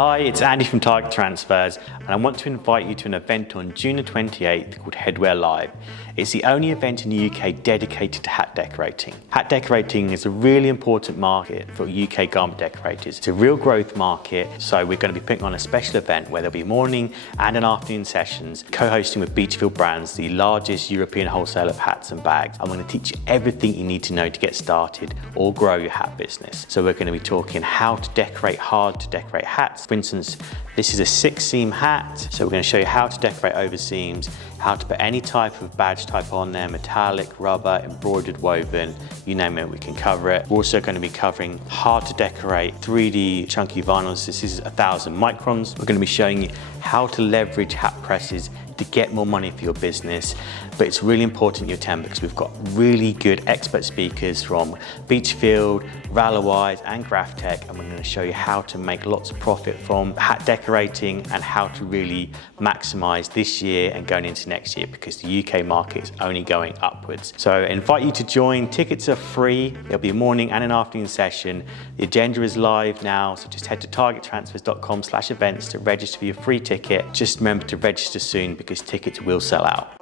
Hi, it's Andy from Target Transfers, and I want to invite you to an event on June the 28th called Headwear Live. It's the only event in the UK dedicated to hat decorating. Hat decorating is a really important market for UK garment decorators. It's a real growth market, so we're going to be putting on a special event where there'll be morning and an afternoon sessions, co-hosting with Beachfield Brands, the largest European wholesaler of hats and bags. I'm going to teach you everything you need to know to get started or grow your hat business. So we're going to be talking how to decorate hard to decorate hats. For instance, this is a 6-seam hat, so we're going to show you how to decorate over seams, how to put any type of badge type on there, metallic, rubber, embroidered, woven, you name it, we can cover it. We're also going to be covering hard to decorate 3D chunky vinyls. This is 1,000 microns. We're going to be showing you how to leverage hat presses to get more money for your business. But it's really important you attend because we've got really good expert speakers from Beachfield, Ralawise and Graphtech, and we're going to show you how to make lots of profit from hat decorating and how to really maximize this year and going into next year, because the UK market is only going upwards. So I invite you to join. Tickets are free. There'll be a morning and an afternoon session. The agenda is live now, so just head to targettransfers.com/events to register for your free ticket. Just remember to register soon because tickets will sell out.